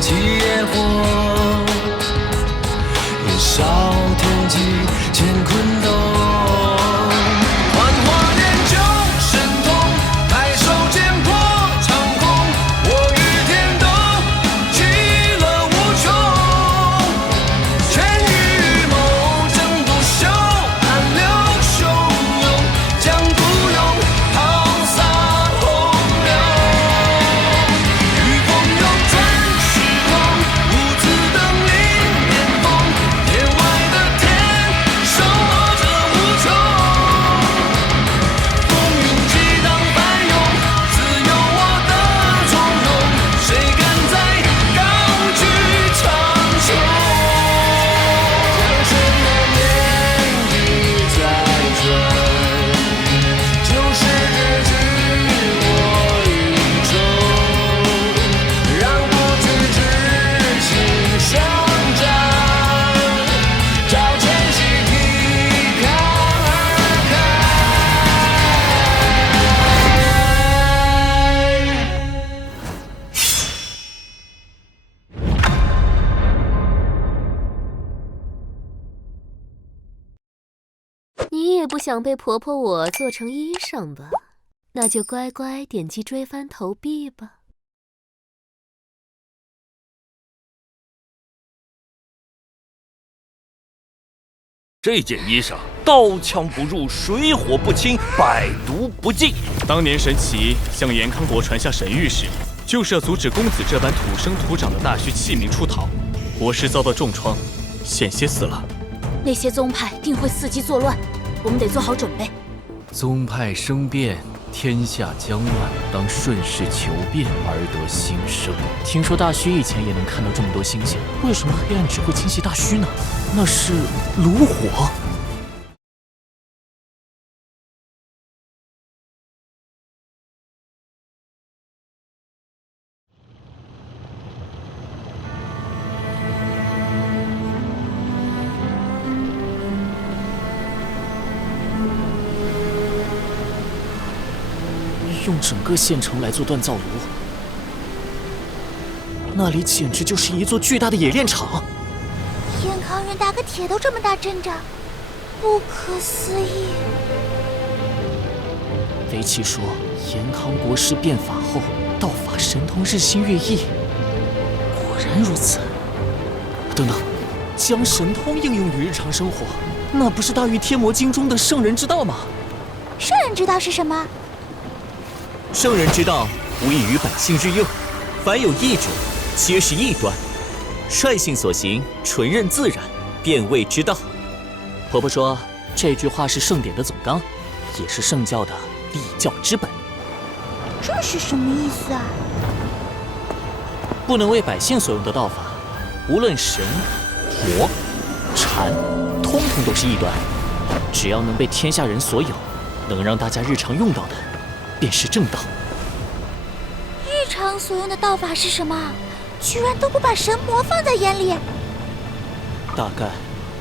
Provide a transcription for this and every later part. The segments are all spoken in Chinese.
起野火，年少天际乾坤动。幻化练就神通，抬手剑破长空，我与天斗，其乐无穷。权与谋争不休，暗流汹涌，将孤勇抛洒洪流。御风涌转时空，无字登临巅峰，天外的天，手握着无穷。风云激荡翻涌，自有我的从容。谁敢在高举长雄？江水的涟漪在转，就是这知我与衷，让不知之心上涨，照前夕提抗而开。你也不想被婆婆我做成衣裳吧？那就乖乖点击追番投币吧。这件衣裳，刀枪不入，水火不侵，百毒不进。当年神奇向延康国传下神谕时，就是要阻止公子这般土生土长的大虚器皿出逃。国师遭到重创，险些死了。那些宗派定会伺机作乱，我们得做好准备。宗派生变，天下将乱，当顺势求变而得兴盛。听说大虚以前也能看到这么多星星，为什么黑暗只会侵袭大虚呢？那是炉火。用整个县城来做锻造炉，那里简直就是一座巨大的冶炼厂。延康人打个铁都这么大阵仗，不可思议。雷奇说，延康国师变法后，道法神通日新月异。果然如此。等等，将神通应用于日常生活，那不是大禹天魔经中的圣人之道吗？圣人之道是什么？圣人之道，无异于百姓日用，凡有义者，皆是异端。率性所行，纯任自然，便谓之道。婆婆说，这句话是圣典的总纲，也是圣教的立教之本。这是什么意思啊？不能为百姓所用的道法，无论神、魔、禅，通通都是异端。只要能被天下人所有，能让大家日常用到的，便是正道。日常所用的道法是什么？居然都不把神魔放在眼里。大概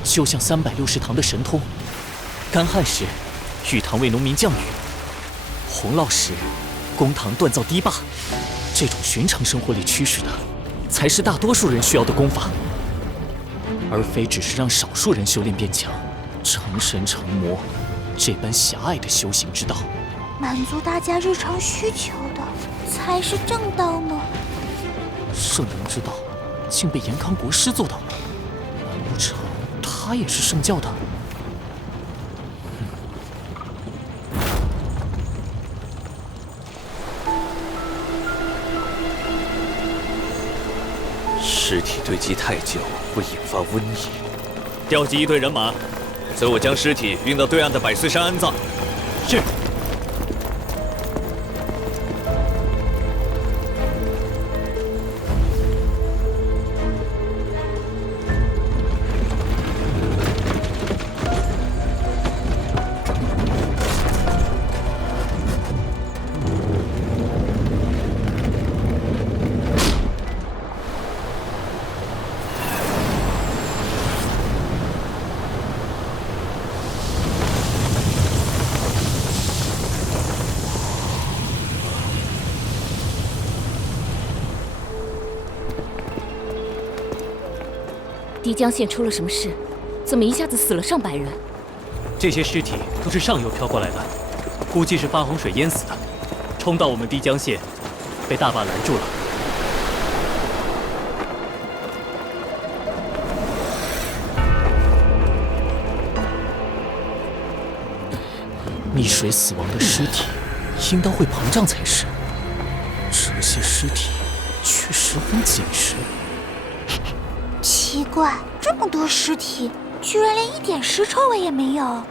就像360堂的神通，干旱时玉堂为农民降雨，洪涝时公堂锻造堤坝。这种寻常生活里驱使的，才是大多数人需要的功法，而非只是让少数人修炼变强，成神成魔这般狭隘的修行之道。满足大家日常需求的，才是正道吗？圣人之道，竟被延康国师做到了，难不成他也是圣教的？尸体堆积太久会引发瘟疫，调集一队人马，随我将尸体运到对岸的百岁山安葬。是。漓江县出了什么事？怎么一下子死了上百人？这些尸体都是上游漂过来的，估计是发洪水淹死的，冲到我们漓江县，被大坝拦住了。溺水死亡的尸体应当会膨胀才是，这些尸体却十分紧实。奇怪，这么多尸体，居然连一点尸臭味也没有。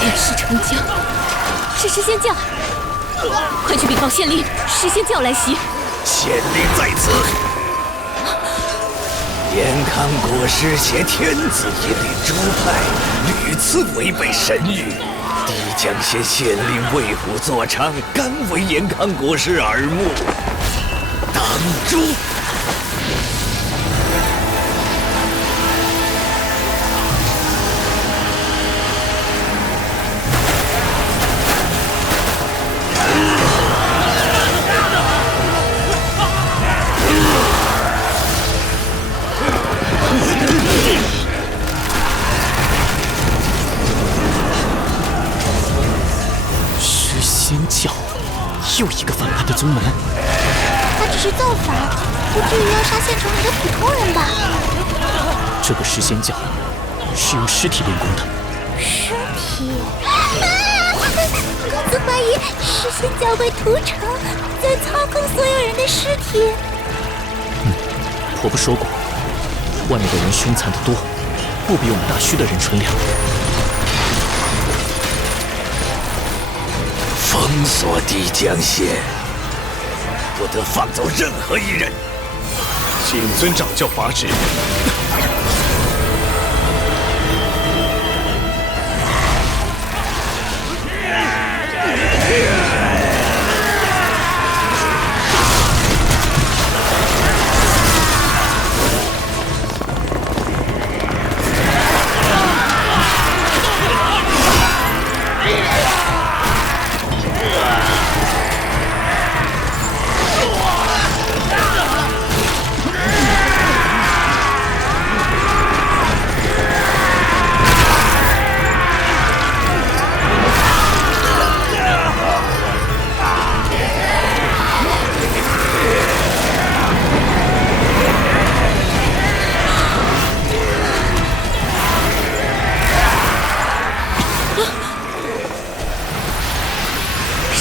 烈士成江，是石仙将，快去禀告县令，石仙将要来袭。县令在此。延康国师挟天子以令诸派，屡次违背神谕。漓江县县令为虎作伥，甘为延康国师耳目，当诛。仙教，又一个反叛的宗门。他只是造反，不至于要杀县城里的普通人吧？这个石仙教是用尸体练功的。尸体？公子怀疑石仙教会屠城，在操控所有人的尸体。婆婆说过，外面的人凶残得多，不比我们大虚的人纯良。封锁漓江县，不得放走任何一人。谨遵掌教法旨。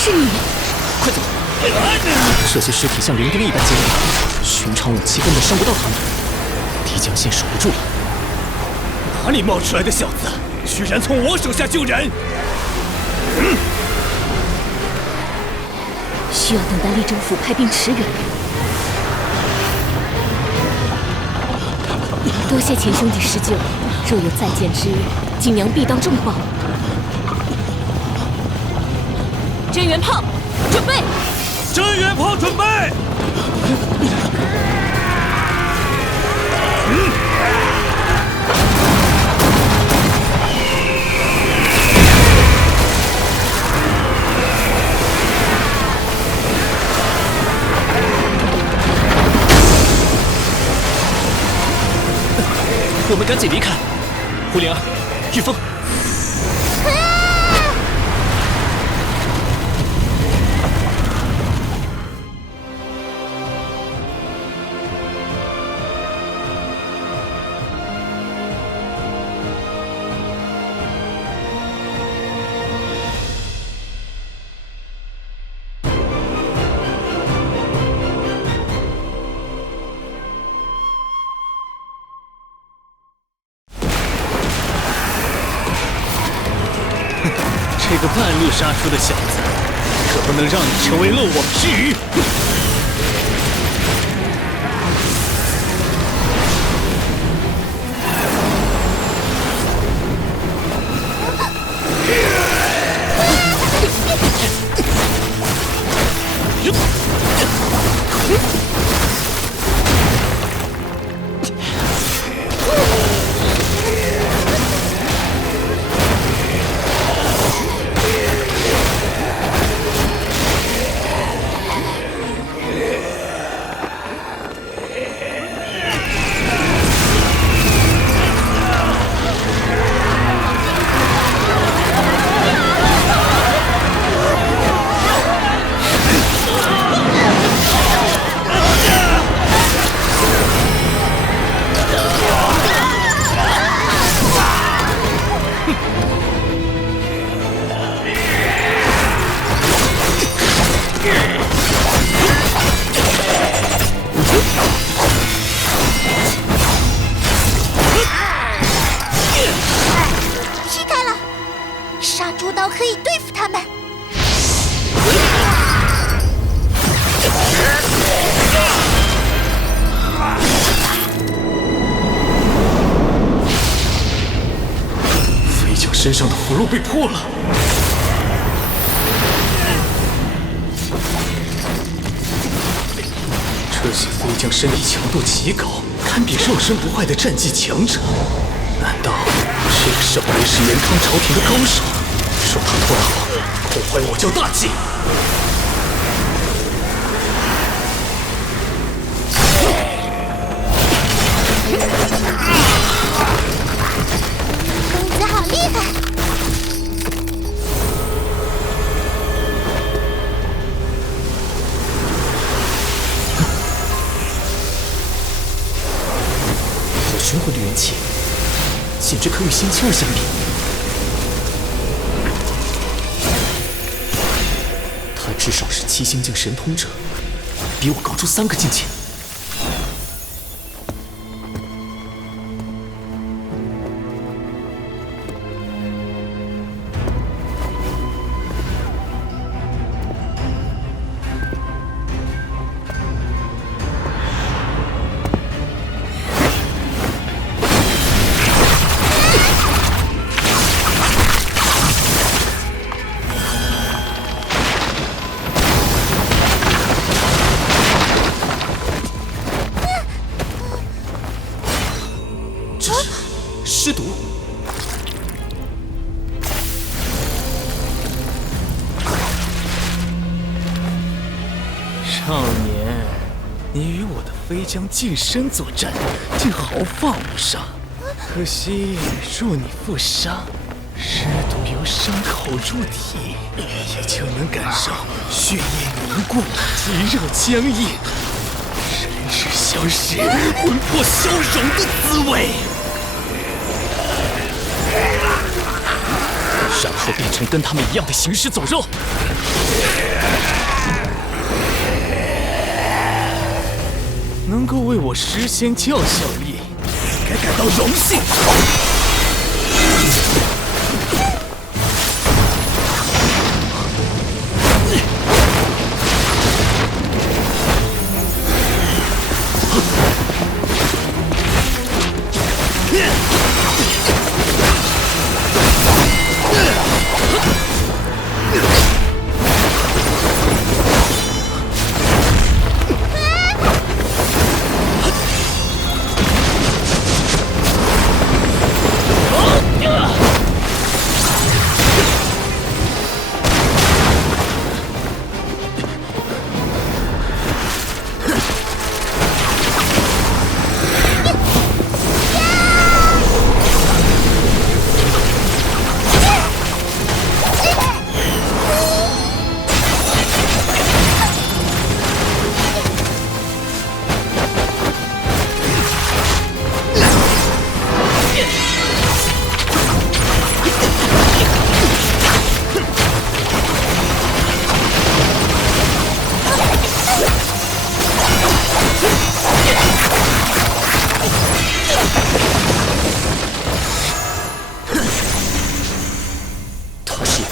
是你，快走！这些尸体像零丁一般坚硬，寻常武器根本伤不到他们。漓江县守不住了。哪里冒出来的小子，居然从我手下救人！需要等待立政府派兵驰援。多谢钱兄弟施救，若有再见之日，景娘必当重报。真元炮，准备！真元炮准备！我们赶紧离开。胡灵儿，玉凤。这个半路杀出的小子，可不能让你成为漏网之鱼！劈开了，杀猪刀可以对付他们。飞将身上的符箓被破了。这些飞将身体强度极高，堪比肉身不坏的战技强者。难道这个少林是延康朝廷的高手？说他不好，破坏我教大计。公子好厉害！我雄浑的元气，简直可与仙气儿相比。他至少是七星境神通者，比我高出3个境界。尸毒！少年，你与我的飞将近身作战，竟毫发无伤。可惜，若你负伤，尸毒由伤口入体，也就能感受血液凝固、肌肉僵硬、神智消失、魂魄消融的滋味。然后变成跟他们一样的行尸走肉。能够为我师仙教效力，该感到荣幸。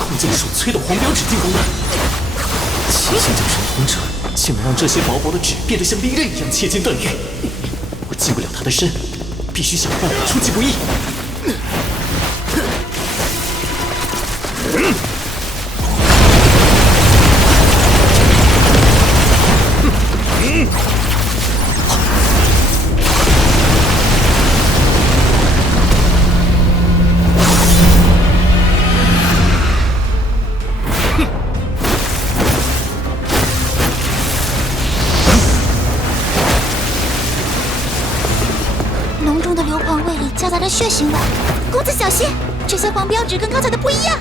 空剑术催动黄标纸进攻的。七星教神通者竟能让这些薄薄的纸变得像利刃一样切金断玉，我近不了他的身，必须想办法出其不意。浓重的硫磺味里夹杂着血腥味，公子小心，这些黄标纸跟刚才的不一样。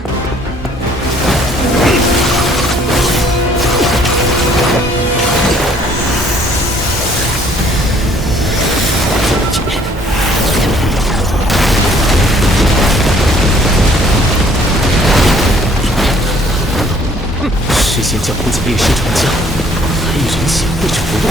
石仙教不仅猎尸成将，还以人血绘制符箓。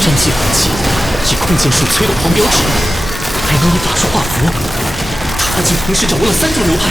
战技武器，以空剑术催动黄标纸，还能以法术画符，他竟同时掌握了3种流派。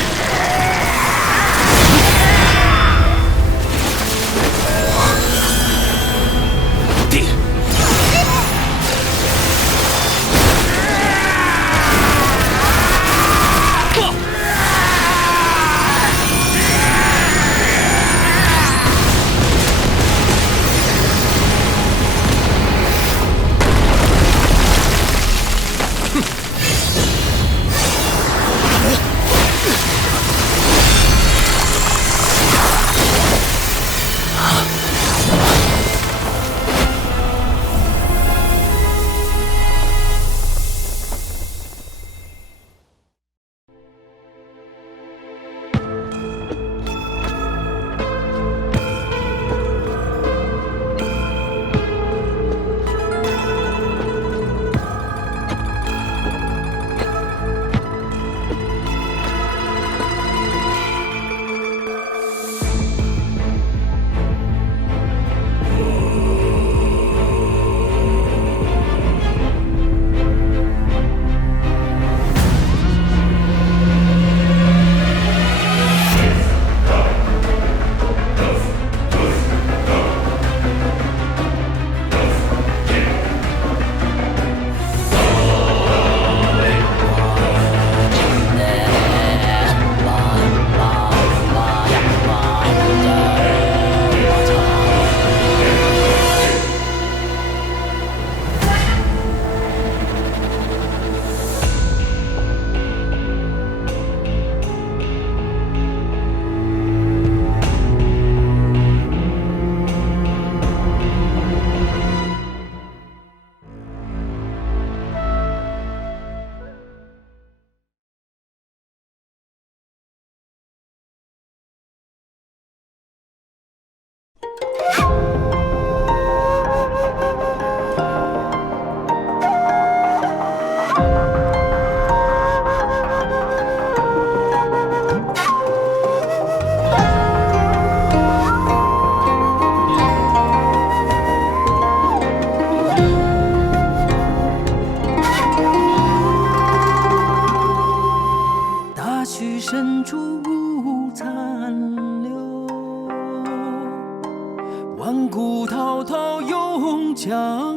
万古滔滔永江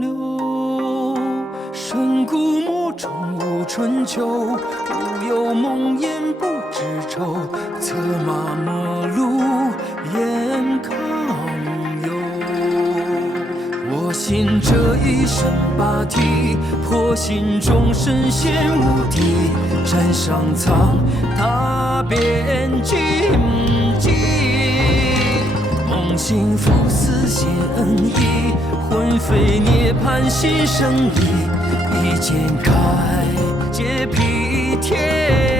流，深古墓中无春秋，无有梦魇不知愁，策马陌路雁康游。我信这一身霸体，破心中神仙无敌，山上苍，踏遍荆棘。梦醒复思谢恩义，魂飞涅槃心生意，一剑开，解辟天。